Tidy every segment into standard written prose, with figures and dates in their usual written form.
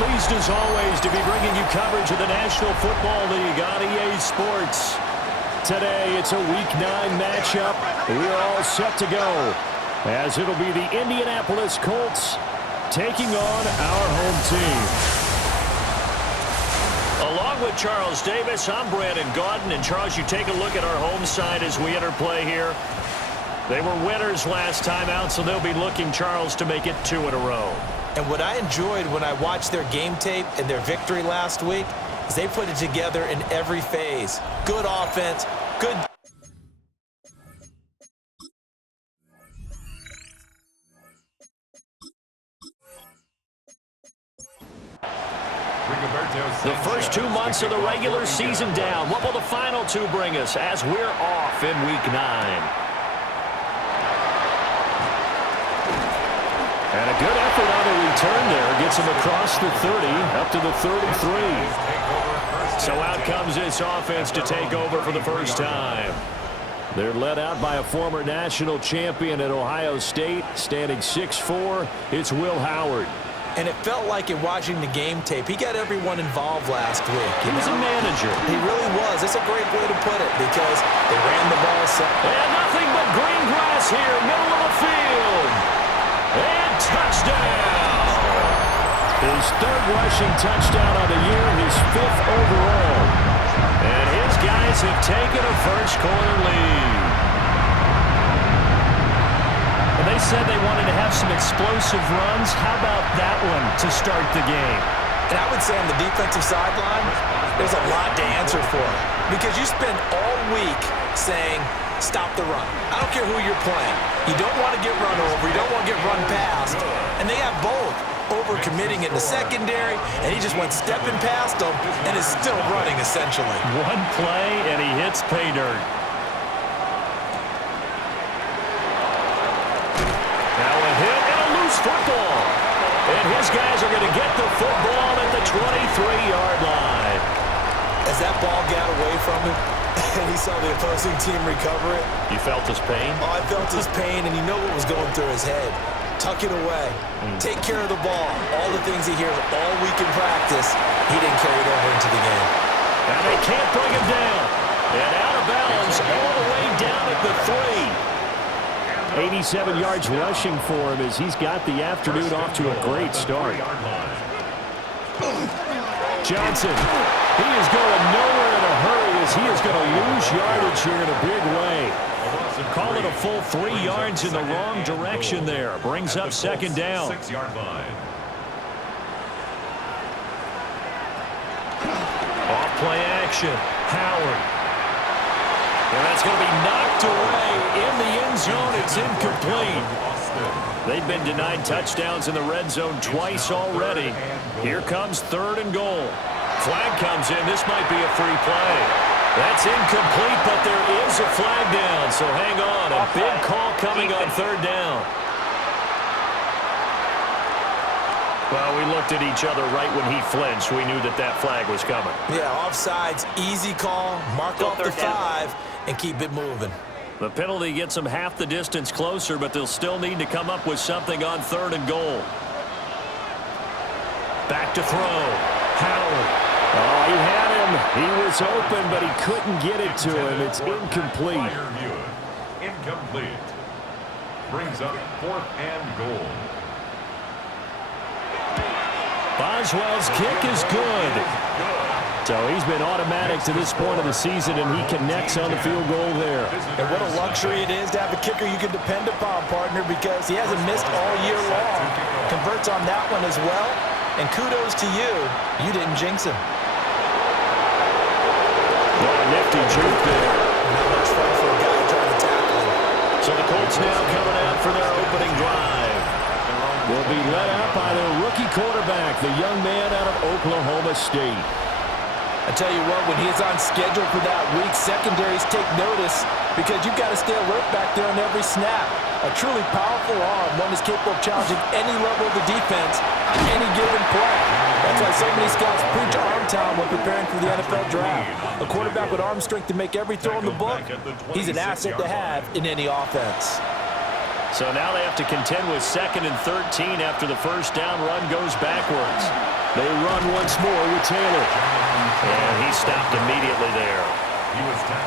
pleased as always to be bringing you coverage of the National Football League on EA Sports. Today, it's a Week 9 matchup. We're all set to go, as it'll be the Indianapolis Colts taking on our home team. Along with Charles Davis, I'm Brandon Gaudin. And Charles, you take a look at our home side as we enter play here. They were winners last time out, so they'll be looking, Charles, to make it 2 in a row. And what I enjoyed when I watched their game tape and their victory last week is they put it together in every phase. Good offense, good. The first 2 months of the regular season down. What will the final 2 bring us as we're off in Week 9? And a good effort on the return there. Gets him across the 30, up to the 33. So out comes this offense to take over for the first time. They're led out by a former national champion at Ohio State, standing 6'4". It's Will Howard. And it felt like in watching the game tape, he got everyone involved last week. He was a manager. He really was. That's a great way to put it because they ran the ball. And nothing but green grass here, middle of the field. And touchdown! His 3rd rushing touchdown on the year, his 5th overall. And his guys have taken a first-quarter lead. And they said they wanted to have some explosive runs. How about that one to start the game? And I would say on the defensive sideline, there's a lot to answer for. Because you spend all week saying, stop the run. I don't care who you're playing. You don't want to get run over. You don't want to get run past. And they have both. Over-committing in the secondary, and he just went stepping past them and is still running, essentially. One play, and he hits pay dirt. Now a hit and a loose football. And his guys are going to get the football at the 23-yard line. As that ball got away from him, and he saw the opposing team recover it. You felt his pain? Oh, I felt his pain, and you know what was going through his head. Tuck it away. Take care of the ball. All the things he hears all week in practice, he didn't carry it over into the game. And they can't bring him down. And out of bounds all the way down at the 3. 87 yards rushing for him as he's got the afternoon off to a great start. Johnson, he is going nowhere in a hurry as he is going to lose yardage here in a big way. Call it a full 3 yards in the wrong direction there. Brings up 2nd down. 6-yard line. Off play action. Howard. And that's going to be knocked away in the end zone. It's incomplete. They've been denied touchdowns in the red zone twice already. Here comes 3rd and goal. Flag comes in. This might be a free play. That's incomplete, but there is a flag down, so hang on. A big call coming on 3rd down. Well, we looked at each other right when he flinched. We knew that that flag was coming. Yeah, offsides, easy call, mark off the 5, and keep it moving. The penalty gets them half the distance closer, but they'll still need to come up with something on 3rd and goal. Back to throw. Howard. Oh, he had him. He was open, but he couldn't get it to him. It's incomplete. Incomplete. Brings up 4th and goal. Boswell's kick is good. So he's been automatic to this point of the season, and he connects on the field goal there. And what a luxury it is to have a kicker you can depend upon, partner, because he hasn't missed all year long. Converts on that one as well. And kudos to you. You didn't jinx him. Nifty juke there. Not much fun for a guy trying to tackle him. So the Colts now coming out for their opening drive. They'll be led out by their rookie quarterback, the young man out of Oklahoma State. I tell you what, when he is on schedule for that week, secondaries take notice because you've got to stay alert back there on every snap. A truly powerful arm, one is capable of challenging any level of the defense on any given play. That's why so many scouts preach arm talent when preparing for the NFL draft. A quarterback with arm strength to make every throw in the book, he's an asset to have in any offense. So now they have to contend with 2nd and 13 after the first down run goes backwards. They run once more with Taylor. And he stopped immediately there.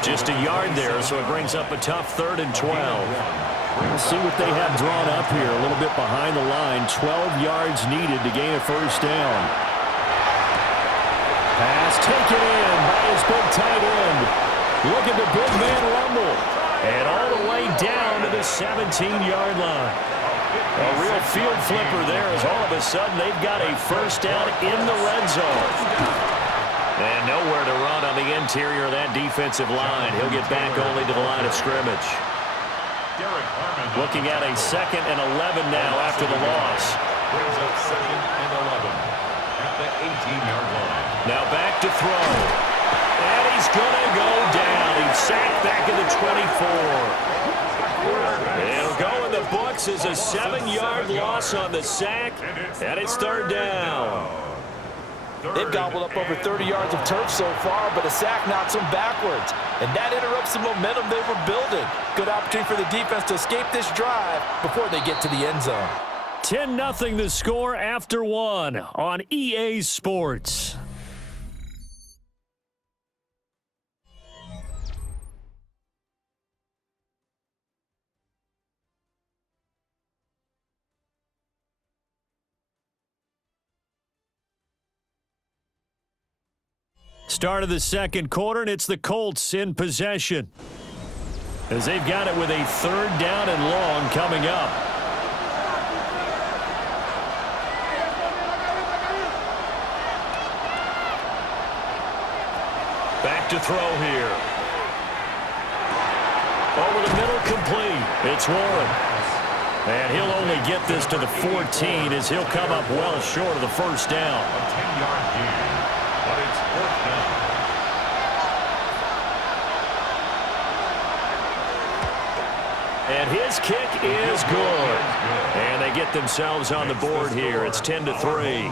Just a yard there, so it brings up a tough 3rd and 12. We'll see what they have drawn up here. A little bit behind the line. 12 yards needed to gain a first down. Pass taken in by his big tight end. Look at the big man rumble. And all the way down to the 17-yard line. A real field flipper there as all of a sudden they've got a first down in the red zone. And nowhere to run on the interior of that defensive line. He'll get back only to the line of scrimmage. Looking at a 2nd and 11 now after the loss. Brings up 2nd and 11 at the 18-yard line. Now back to throw. And he's going to go down. He's sacked back at the 24. It'll go in the books as a 7-yard loss on the sack. And it's 3rd down. They've gobbled up over 30 yards of turf so far, but a sack knocks them backwards. And that interrupts the momentum they were building. Good opportunity for the defense to escape this drive before they get to the end zone. 10-0 the score after 1 on EA Sports. Start of the second quarter, and it's the Colts in possession, as they've got it with a 3rd down and long coming up. Back to throw here. Over the middle, complete. It's Warren. And he'll only get this to the 14 as he'll come up well short of the first down. A 10-yard gain, but it's 4th down. And his kick is good. And they get themselves on the board here. It's 10-3.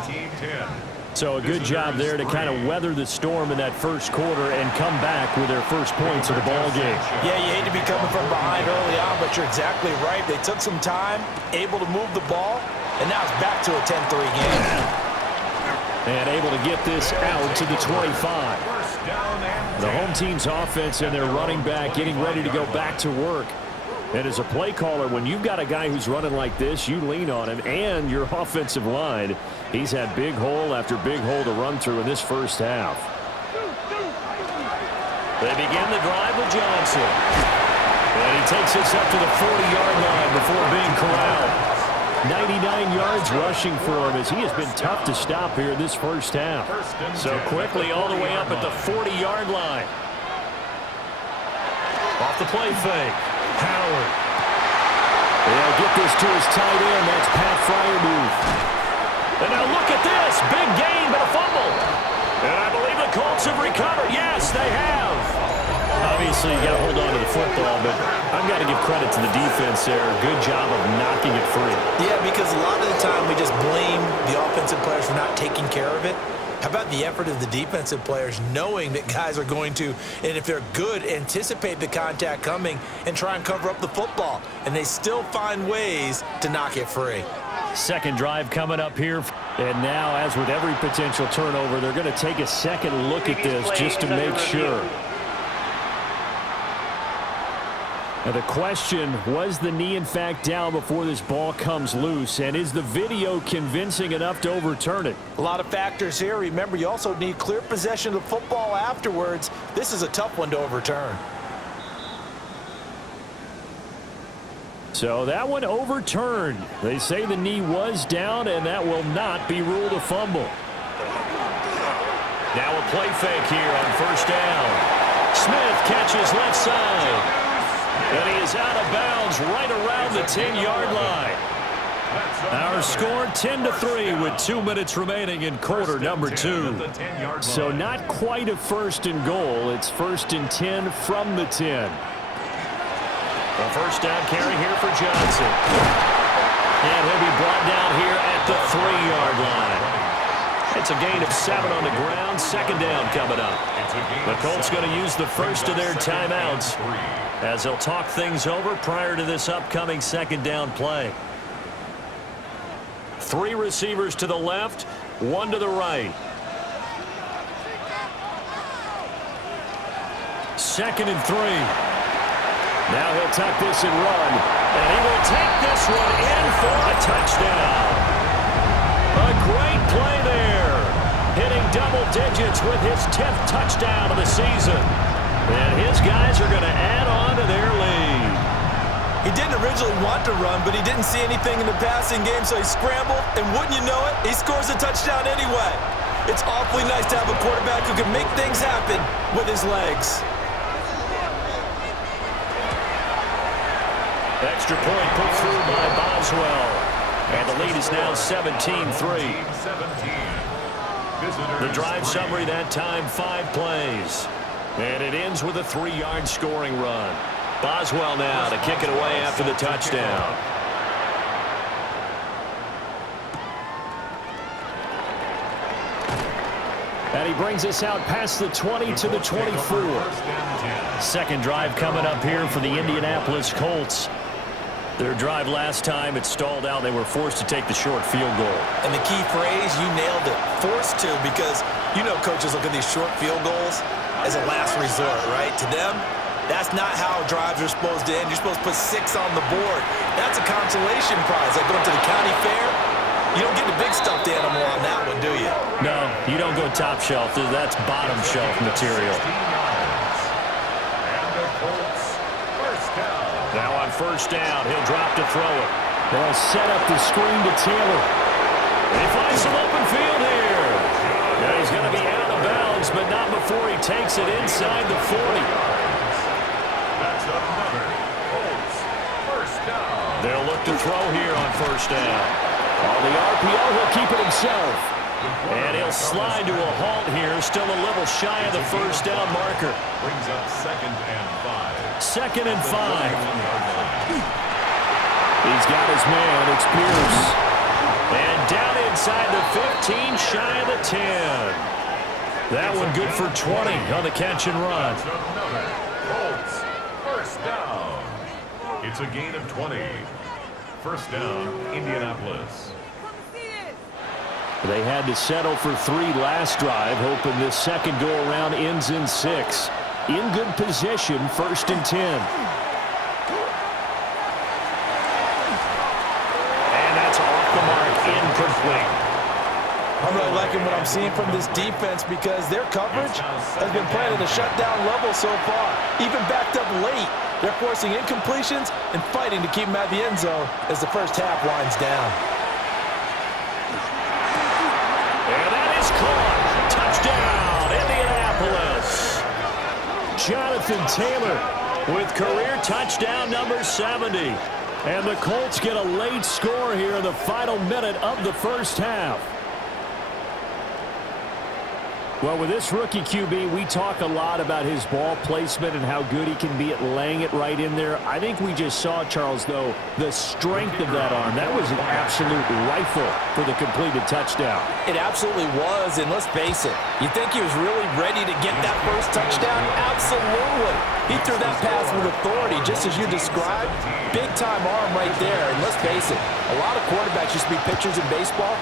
So a good job there to kind of weather the storm in that first quarter and come back with their first points of the ball game. Yeah, you hate to be coming from behind early on, but you're exactly right. They took some time, able to move the ball, and now it's back to a 10-3 game. And able to get this out to the 25. The home team's offense and their running back getting ready to go back to work. And as a play caller, when you've got a guy who's running like this, you lean on him and your offensive line. He's had big hole after big hole to run through in this first half. They begin the drive with Johnson. And he takes this up to the 40-yard line before being corralled. 99 yards rushing for him as he has been tough to stop here this first half. So quickly all the way up at the 40-yard line. Off the play fake. Howard. They'll get this to his tight end. That's Pat Fryermuth. And now look at this. Big gain, but a fumble. And I believe the Colts have recovered. Yes, they have. Obviously, you got to hold on to the football, but I've got to give credit to the defense there. Good job of knocking it free. Yeah, because a lot of the time we just blame the offensive players for not taking care of it. How about the effort of the defensive players knowing that guys are going to, and if they're good, anticipate the contact coming and try and cover up the football. And they still find ways to knock it free. Second drive coming up here. And now, as with every potential turnover, they're going to take a second look at this just to make sure. Now the question, was the knee in fact down before this ball comes loose? And is the video convincing enough to overturn it? A lot of factors here. Remember, you also need clear possession of the football afterwards. This is a tough one to overturn. So that one overturned. They say the knee was down, and that will not be ruled a fumble. Now a play fake here on first down. Smith catches left side. And he is out of bounds right around the 10-yard line. Our score 10-3 with 2 minutes remaining in quarter number 2. So not quite a first and goal. It's 1st and 10 from the 10. A first down carry here for Johnson. And he'll be brought down here at the 3-yard line. It's a gain of 7 on the ground. Second down coming up. The Colts going to use the first of their timeouts as they'll talk things over prior to this upcoming second down play. 3 receivers to the left, One to the right. 2nd and 3. Now he'll tuck this and run. And he will take this one in for a touchdown. A great play there. Hitting double digits with his 10th touchdown of the season. And his guys are going to add on to their lead. He didn't originally want to run, but he didn't see anything in the passing game, so he scrambled, and wouldn't you know it, he scores a touchdown anyway. It's awfully nice to have a quarterback who can make things happen with his legs. Extra point put through by Boswell. And the lead is now 17-3. The drive summary that time, 5 plays. And it ends with a 3-yard scoring run. Boswell now to kick it away after the touchdown. And he brings us out past the 20 to the 24. Second drive coming up here for the Indianapolis Colts. Their drive last time, it stalled out. They were forced to take the short field goal. And the key phrase, you nailed it, forced to, because you know coaches look at these short field goals as a last resort, right? To them, that's not how drives are supposed to end. You're supposed to put 6 on the board. That's a consolation prize. Like going to the county fair, you don't get the big stuffed animal on that one, do you? No, you don't go top shelf. That's bottom shelf material. Now on first down, he'll drop to throw it. They'll set up the screen to Taylor. He finds some open field here. Now he's going to be out of bounds, but not before he takes it inside the 40. That's another Colts first down. They'll look to throw here on first down. On the RPO, he'll keep it himself. And he'll slide to a halt here, still a little shy of the first down marker. Brings up 2nd and 5. 2nd and 5. He's got his man. It's Pierce. And down inside the 15, shy of the 10. That one good for 20 on the catch and run. That's another Colts first down. It's a gain of 20. First down, Indianapolis. They had to settle for 3 last drive, hoping this second go-around ends in 6. In good position, 1st and 10. And that's off the mark, incomplete. I'm really liking what I'm seeing from this defense because their coverage has been playing at a shutdown level so far. Even backed up late, they're forcing incompletions and fighting to keep them at the end zone as the first half winds down. And that is caught. Touchdown, Indianapolis. Jonathan Taylor with career touchdown number 70. And the Colts get a late score here in the final minute of the first half. Well, with this rookie QB, we talk a lot about his ball placement and how good he can be at laying it right in there. I think we just saw, Charles, though, the strength of that arm. That was an absolute rifle for the completed touchdown. It absolutely was, and let's face it, you think he was really ready to get that first touchdown? Absolutely. He threw that pass with authority, just as you described. Big-time arm right there, and let's face it, a lot of quarterbacks used to be pitchers in baseball.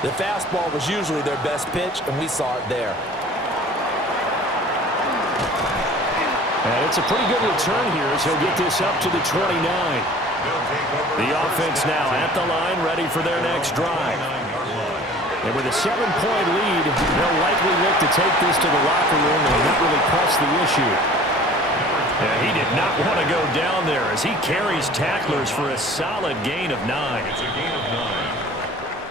The fastball was usually their best pitch, and we saw it there. And it's a pretty good return here as he'll get this up to the 29. The offense now at the line, ready for their next drive. And with a 7-point lead, they'll likely look to take this to the locker room and not really press the issue. And he did not want to go down there as he carries tacklers for a solid gain of 9. It's a gain of 9.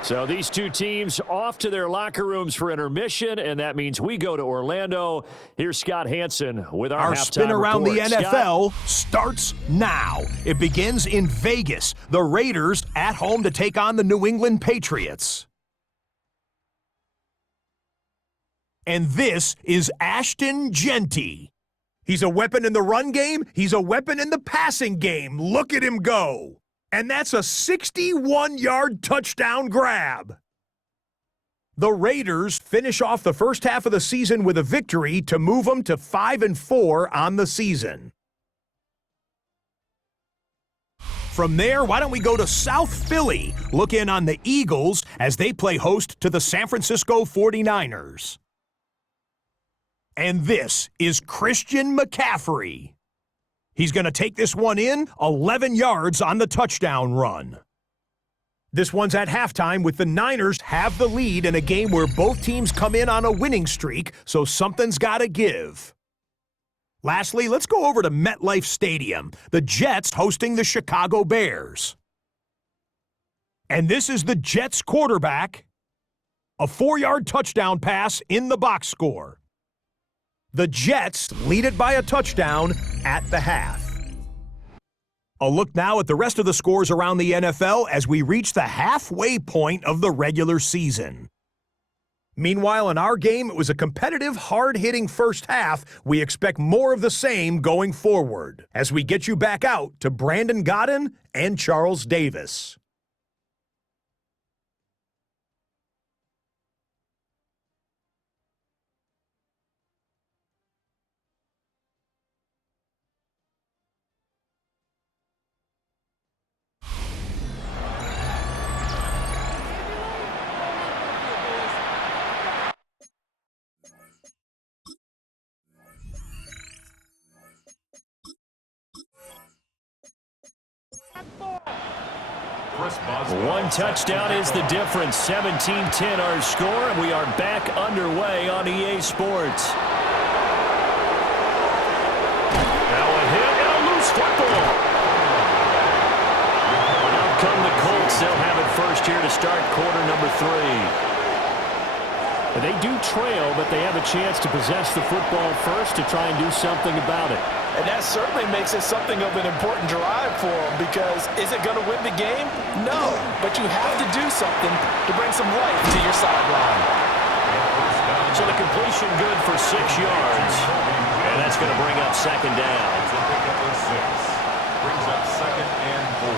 So these two teams off to their locker rooms for intermission, and that means we go to Orlando. Here's Scott Hansen with our halftime spin around report. the NFL starts now. It begins in Vegas. The Raiders at home to take on the New England Patriots. And this is Ashton Genty. He's a weapon in the run game. He's a weapon in the passing game. Look at him go. And that's a 61-yard touchdown grab. The Raiders finish off the first half of the season with a victory to move them to 5-4 on the season. from there, why don't we go to South Philly? Look in on the Eagles as they play host to the San Francisco 49ers. And this is Christian McCaffrey. He's going to take this one in, 11 yards on the touchdown run. This one's at halftime with the Niners have the lead in a game where both teams come in on a winning streak, so something's got to give. Lastly, let's go over to MetLife Stadium. The Jets hosting the Chicago Bears. And this is the Jets quarterback. A 4-yard touchdown pass in the box score. The Jets lead it by a touchdown at the half. A look now at the rest of the scores around the NFL as we reach the halfway point of the regular season. Meanwhile, in our game, it was a competitive, hard-hitting first half. We expect more of the same going forward as we get you back out to Brandon Godden and Charles Davis. One touchdown is the difference. 17-10 our score, and we are back underway on EA Sports. Now a hit and a loose football. Out come the Colts. They'll have it first here to start quarter number 3. They do trail, but they have a chance to possess the football first to try and do something about it. And that certainly makes it something of an important drive for them, because is it going to win the game? No, but you have to do something to bring some life to your sideline. So the completion good for 6 yards, and that's going to bring up second down. Brings up 2nd and 4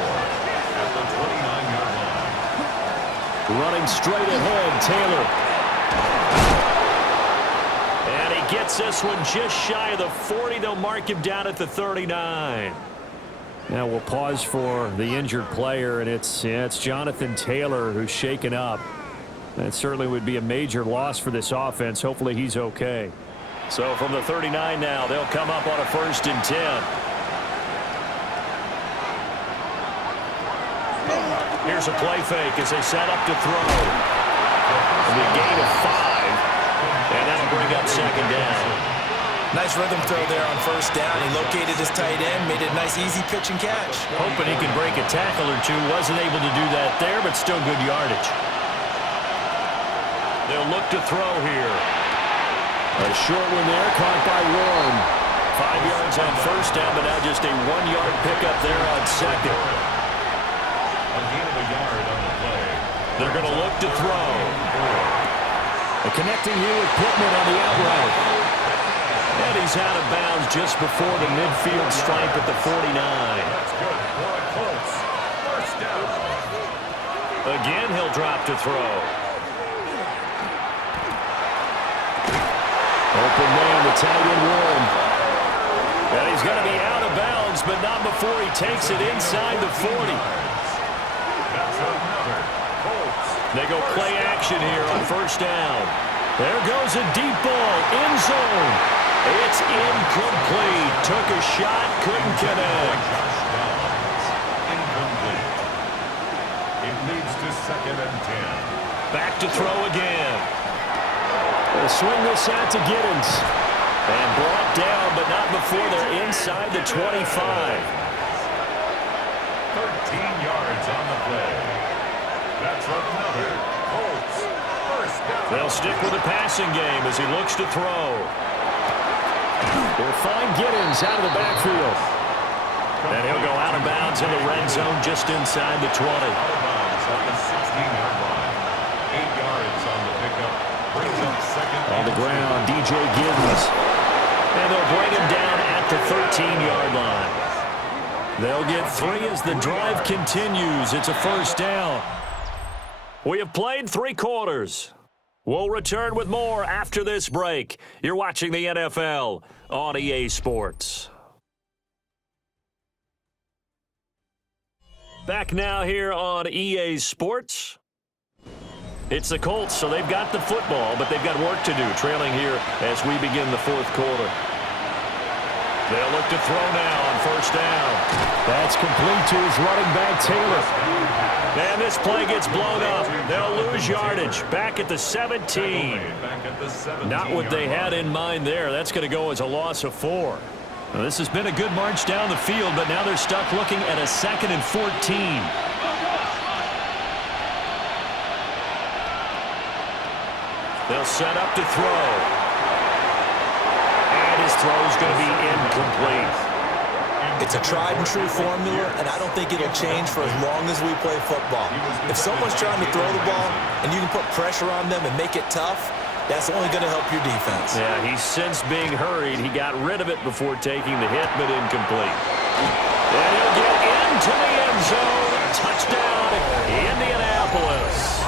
at the 29-yard line. Running straight ahead, Taylor. And he gets this one just shy of the 40. They'll mark him down at the 39. Now we'll pause for the injured player, and it's Jonathan Taylor who's shaken up. That certainly would be a major loss for this offense. Hopefully he's okay. So from the 39 now, they'll come up on a 1st and 10. Here's a play fake as they set up to throw. And a gain of 5, and that'll bring up second down. Nice rhythm throw there on 1st down. He located his tight end, made it a nice easy pitch and catch. Hoping he can break a tackle or two. Wasn't able to do that there, but still good yardage. They'll look to throw here. A short one there, caught by Warren. 5 yards on 1st down, but now just a 1-yard pickup there on 2nd. A gain of a yard on the play. They're going to look to throw. Connecting here with Pittman on the out route. And he's out of bounds just before the midfield stripe at the 49. That's good for the Colts. 1st down. Again, he'll drop to throw. Open man, the tight end Warren. And he's going to be out of bounds, but not before he takes it inside the 40. That's another Colts. They go play action here on 1st down. There goes a deep ball, end zone. It's incomplete. Took a shot, couldn't connect. Incomplete. It leads to 2nd and 10. Back to throw again. They'll swing this out to Giddens. And brought down, but not before they're inside the 25. 13 yards on the play. That's another Colts 1st down. They'll stick with the passing game as he looks to throw. They'll find Giddens out of the backfield. And he'll go out of bounds in the red zone just inside the 20. Out of bounds on the 16-yard line. 8 yards on the pickup. Brings up 2nd On the ground, DJ Giddens. And they'll bring him down at the 13-yard line. They'll get 3 as the drive continues. It's a 1st down. We have played 3 quarters. We'll return with more after this break. You're watching the NFL on EA Sports. Back now here on EA Sports. It's the Colts, so they've got the football, but they've got work to do, trailing here as we begin the fourth quarter. They'll look to throw now on first down. That's complete to his running back, Taylor. And this play gets blown up. They'll lose yardage. Back at the 17. Not what they had in mind there. That's going to go as a loss of 4. Now, this has been a good march down the field, but now they're stuck looking at a 2nd and 14. They'll set up to throw. And his throw is going to be incomplete. It's a tried-and-true formula, and I don't think it'll change for as long as we play football. If someone's trying to throw the ball and you can put pressure on them and make it tough, that's only going to help your defense. Yeah, he's since being hurried. He got rid of it before taking the hit, but incomplete. And he'll get into the end zone. Touchdown, Indianapolis.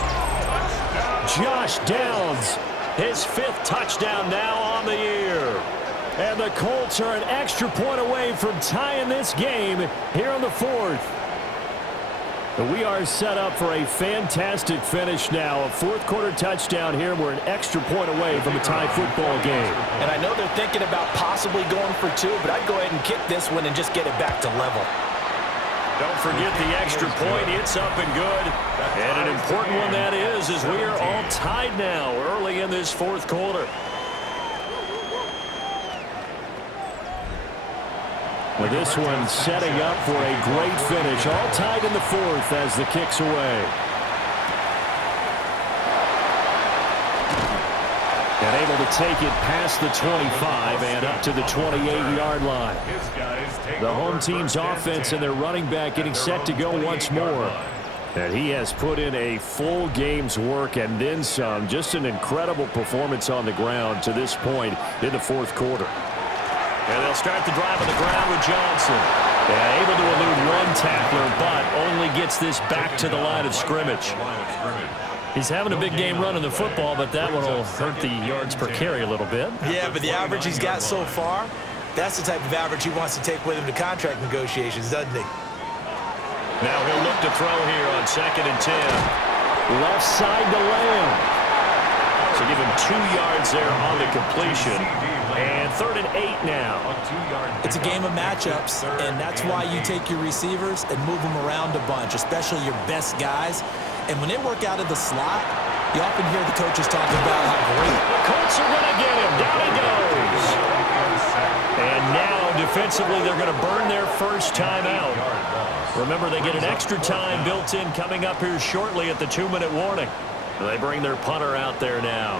Josh Downs, his 5th touchdown now on the year. And the Colts are an extra point away from tying this game here on the 4th. We are set up for a fantastic finish now. A 4th quarter touchdown here. We're an extra point away from a tie football game. And I know they're thinking about possibly going for 2, but I'd go ahead and kick this one and just get it back to level. Don't forget the extra point. It's up and good. And an important one that is, as we are all tied now early in this 4th quarter. Well, this one setting up for a great finish. All tied in the 4th as the kick's away. And able to take it past the 25 and up to the 28-yard line. The home team's offense and their running back getting set to go once more. And he has put in a full game's work and then some. Just an incredible performance on the ground to this point in the 4th quarter. And they'll start the drive on the ground with Johnson. And able to elude one tackler, but only gets this back to the line of scrimmage. He's having a big game running the football, but that one will hurt the yards per carry a little bit. Yeah, but the average he's got so far, that's the type of average he wants to take with him to contract negotiations, doesn't he? Now he'll look to throw here on 2nd and 10. Left side to Lamb. So give him 2 yards there on the completion. And 3rd and 8 now. It's a game of matchups, and that's why you take your receivers and move them around a bunch, especially your best guys. And when they work out of the slot, you often hear the coaches talking about how great. The Colts are going to get him. Down he goes. And now, defensively, they're going to burn their first time out. Remember, they get an extra time built in coming up here shortly at the 2-minute warning. They bring their punter out there now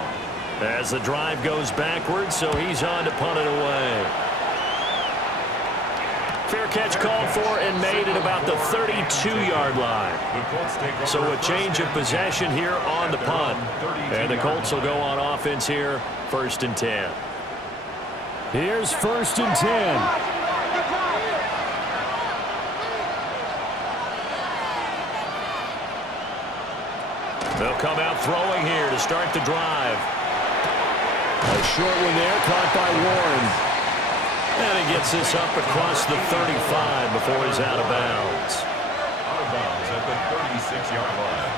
as the drive goes backwards, so he's on to punt it away. Fair catch called for and made at about the 32-yard line. So a change of possession here on the punt. And the Colts will go on offense here, 1st and 10. Here's 1st and 10. They'll come out throwing here to start the drive. A short one there, caught by Warren. And he gets this up across the 35 before he's out of bounds. Out of bounds at the 36-yard line.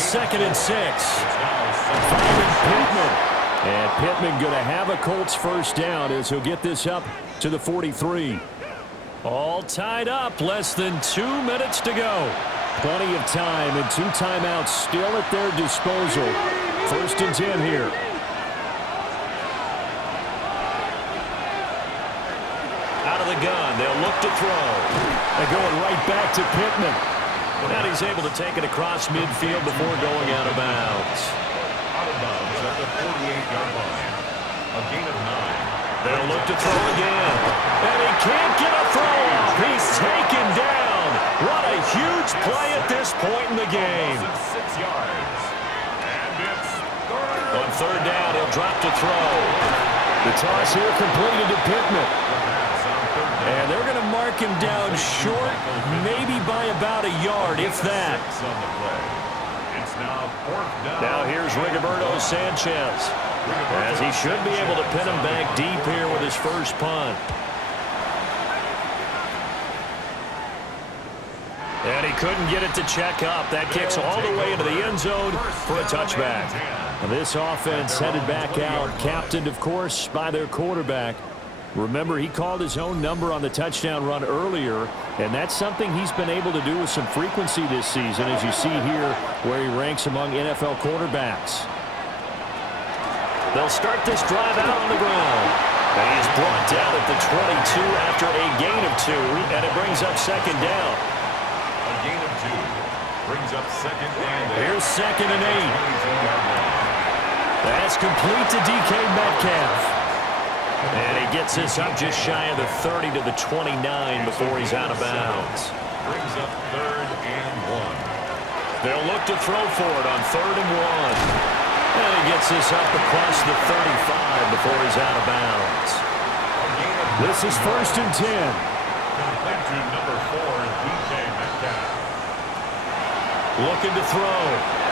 2nd and 6. Finding Pittman. And Pittman going to have a Colts first down as he'll get this up to the 43. All tied up, less than 2 minutes to go. Plenty of time and 2 timeouts still at their disposal. 1st and 10 here. Out of the gun, they'll look to throw. They're going right back to Pittman. And he's able to take it across midfield before going out of bounds. Out of bounds at the 48-yard line. A gain of 9. They'll look to throw again. And he can't get a throw off. He's taken down. What a huge play at this point in the game. 6 yards. And it's On 3rd down, he'll drop to throw. The toss here completed to Pittman. And they're going to mark him down short, maybe by about a yard, if that. It's now 4th down. Now here's Rigoberto Sanchez, as he should be able to pin him back deep here with his first punt. And he Couldn't get it to check up. That kicks all the way into the end zone for a touchback. This offense headed back out, captained, of course, by their quarterback. Remember, he called his own number on the touchdown run earlier, and that's something he's been able to do with some frequency this season, as you see here, where he ranks among NFL quarterbacks. They'll start this drive out on the ground. And he's brought down at the 22 after a gain of 2, and it brings up second down. A gain of 2 brings up second and 8. Here's second and 8. That's complete to DK Metcalf. And he gets this up just shy of the 30 to the 29 before he's out of bounds. Brings up third and 1. They'll look to throw for it on third and 1. And he gets this up across the 35 before he's out of bounds. This is first and 10. Complete to number 4, DK Metcalf. Looking to throw.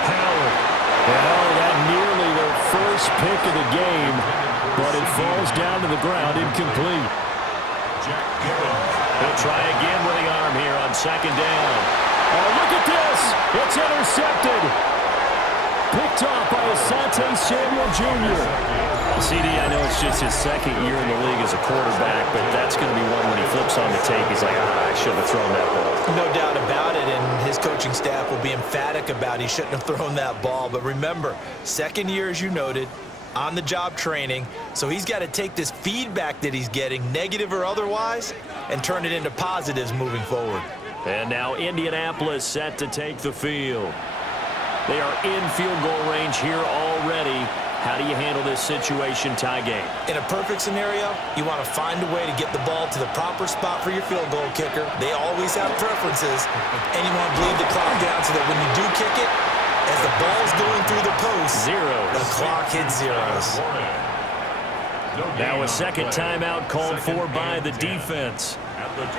Howard. Oh, that nearly their first pick of the game, but it falls down to the ground incomplete. He'll try again with the arm here on second down. Oh, look at this. It's intercepted. Picked off by Asante Samuel Jr. CD, I know it's just his second year in the league as a quarterback, but that's going to be one when he flips on the tape. He's like, I should have thrown that ball. No doubt about it, and his coaching staff will be emphatic about he shouldn't have thrown that ball. But remember, second year, as you noted, on-the-job training, so he's got to take this feedback that he's getting, negative or otherwise, and turn it into positives moving forward. And now Indianapolis set to take the field. They are in field goal range here already. How do you handle this situation, tie game? In a perfect scenario, you want to find a way to get the ball to the proper spot for your field goal kicker. They always have preferences, and you want to bleed the clock down so that when you do kick it, as the ball's going through the post, the clock hits zeros. Now a second timeout called for by the defense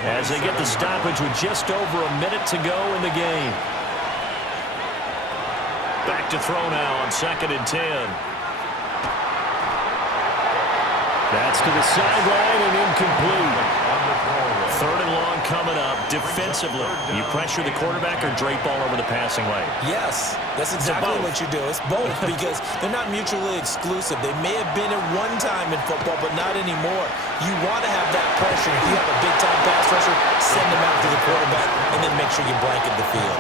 as they get the stoppage with just over a minute to go in the game. Back to throw now on second and 10. That's to the sideline and incomplete. Third and long coming up defensively. You pressure the quarterback or drape ball over the passing lane? Yes, that's exactly what you do. It's both because they're not mutually exclusive. They may have been at one time in football, but not anymore. You want to have that pressure. If you have a big-time pass rusher, send them out to the quarterback and then make sure you blanket the field.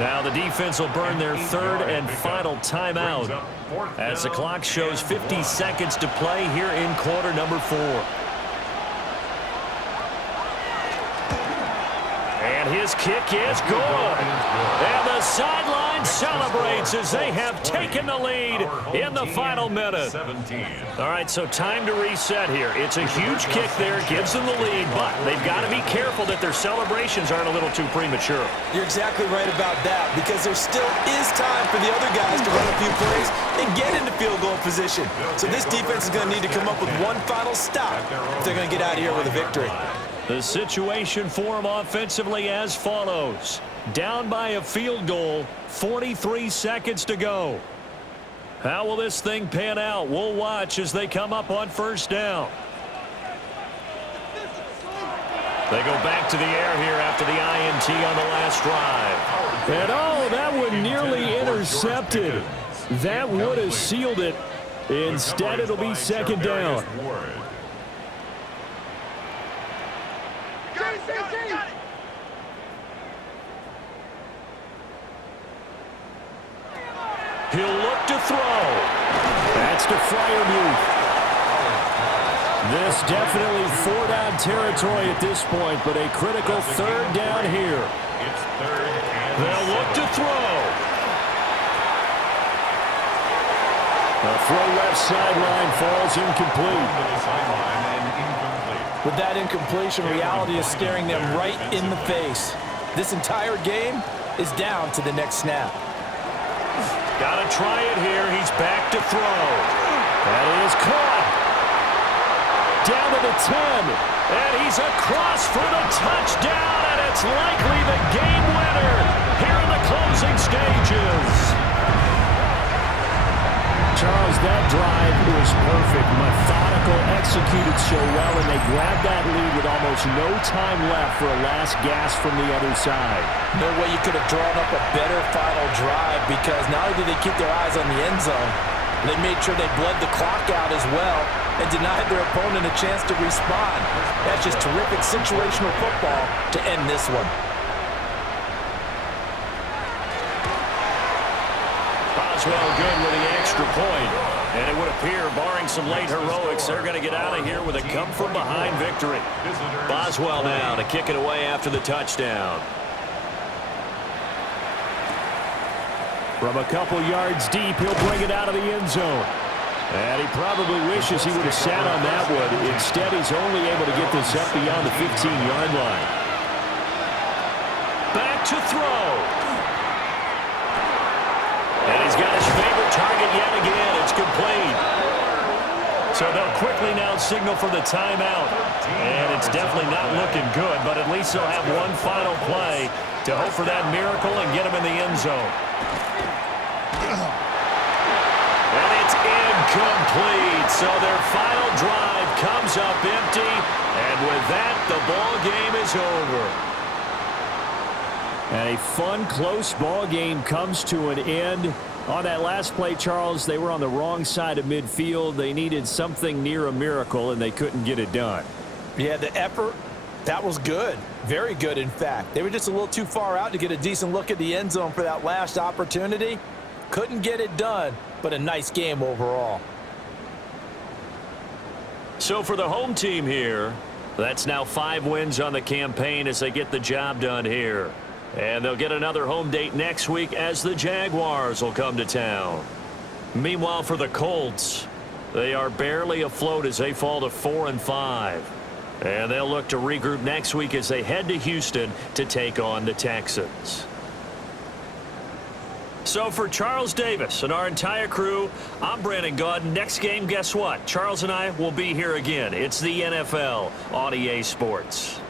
Now the defense will burn their third and final timeout as the clock shows 50 seconds to play here in quarter number 4. And his kick is good. And the sideline celebrates as they have taken the lead in the final minute. All right, so time to reset here. It's a huge kick there, gives them the lead, but they've got to be careful that their celebrations aren't a little too premature. You're exactly right about that because there still is time for the other guys to run a few plays and get into field goal position. So this defense is going to need to come up with one final stop if they're going to get out of here with a victory. The situation for them offensively as follows. Down by a field goal, 43 seconds to go. How will this thing pan out? We'll watch as they come up on first down. They go back to the air here after the INT on the last drive. And oh, that one nearly intercepted. That would have sealed it. Instead, it'll be second down. He'll look to throw. That's to Freiermuth. This definitely four-down territory at this point, but a critical third down here. They'll look to throw. The throw left sideline falls incomplete. With that incompletion, reality is staring them right in the face. This entire game is down to the next snap. Got to try it here. He's back to throw. That is caught. Down to the 10. And he's across for the touchdown, and it's likely the game winner here in the closing stages. Charles, that drive was perfect. Methodical, executed so well, and they grabbed that lead with almost no time left for a last gasp from the other side. No way you could have drawn up a better final drive, because not only did they keep their eyes on the end zone, they made sure they bled the clock out as well and denied their opponent a chance to respond. That's just terrific situational football to end this one. Boswell good with the extra point. And it would appear, barring some late heroics, they're going to get out of here with a come-from-behind victory. Boswell now to kick it away after the touchdown. From a couple yards deep, he'll bring it out of the end zone. And he probably wishes he would have sat on that one. Instead, he's only able to get this up beyond the 15-yard line. Back to throw. And he's got his favorite target yet again. It's complete. So they'll quickly now signal for the timeout. And it's definitely not looking good, but at least they'll have one final play to hope for that miracle and get him in the end zone. And it's incomplete. So their final drive comes up empty. And with that, the ball game is over. And a fun, close ball game comes to an end. On that last play, Charles, they were on the wrong side of midfield. They needed something near a miracle, and they couldn't get it done. Yeah, the effort, that was good. Very good, in fact. They were just a little too far out to get a decent look at the end zone for that last opportunity. Couldn't get it done, but a nice game overall. So for the home team here, that's now 5 wins on the campaign as they get the job done here. And they'll get another home date next week as the Jaguars will come to town. Meanwhile, for the Colts, they are barely afloat as they fall to 4-5. And they'll look to regroup next week as they head to Houston to take on the Texans. So for Charles Davis and our entire crew, I'm Brandon Gaudin. Next game, guess what? Charles and I will be here again. It's the NFL on EA Sports.